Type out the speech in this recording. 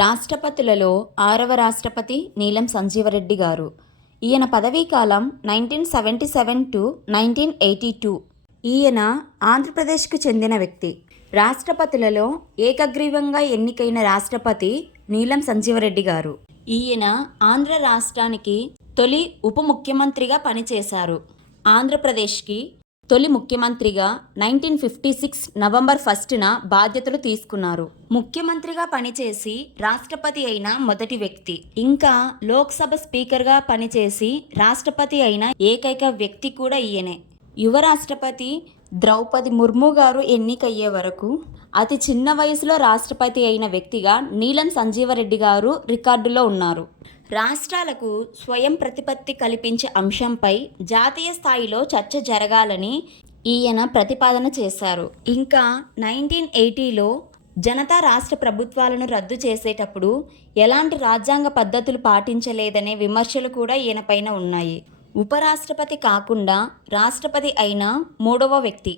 రాష్ట్రపతులలో 6వ రాష్ట్రపతి నీలం సంజీవరెడ్డి గారు. ఈయన పదవీకాలం 1977 టు 1982. ఈయన ఆంధ్రప్రదేశ్కు చెందిన వ్యక్తి. రాష్ట్రపతులలో ఏకగ్రీవంగా ఎన్నికైన రాష్ట్రపతి నీలం సంజీవరెడ్డి గారు. ఈయన ఆంధ్ర రాష్ట్రానికి తొలి ఉప ముఖ్యమంత్రిగా పనిచేశారు. ఆంధ్రప్రదేశ్కి తొలి ముఖ్యమంత్రిగా 1956 నవంబర్ 1న బాధ్యతలు తీసుకున్నారు. ముఖ్యమంత్రిగా పనిచేసి రాష్ట్రపతి అయిన మొదటి వ్యక్తి. ఇంకా లోక్సభ స్పీకర్గా పనిచేసి రాష్ట్రపతి అయిన ఏకైక వ్యక్తి కూడా ఈయనే. యువ రాష్ట్రపతి ద్రౌపది ముర్ము గారు ఎన్నికయ్యే వరకు అతి చిన్న వయసులో రాష్ట్రపతి అయిన వ్యక్తిగా నీలం సంజీవరెడ్డి గారు రికార్డులో ఉన్నారు. రాష్ట్రాలకు స్వయం ప్రతిపత్తి కల్పించే అంశంపై జాతీయ స్థాయిలో చర్చ జరగాలని ఈయన ప్రతిపాదన చేశారు. ఇంకా 1980లో జనతా రాష్ట్ర ప్రభుత్వాలను రద్దు చేసేటప్పుడు ఎలాంటి రాజ్యాంగ పద్ధతులు పాటించలేదనే విమర్శలు కూడా ఈయన పైన ఉన్నాయి. ఉపరాష్ట్రపతి కాకుండా రాష్ట్రపతి అయిన 3వ వ్యక్తి.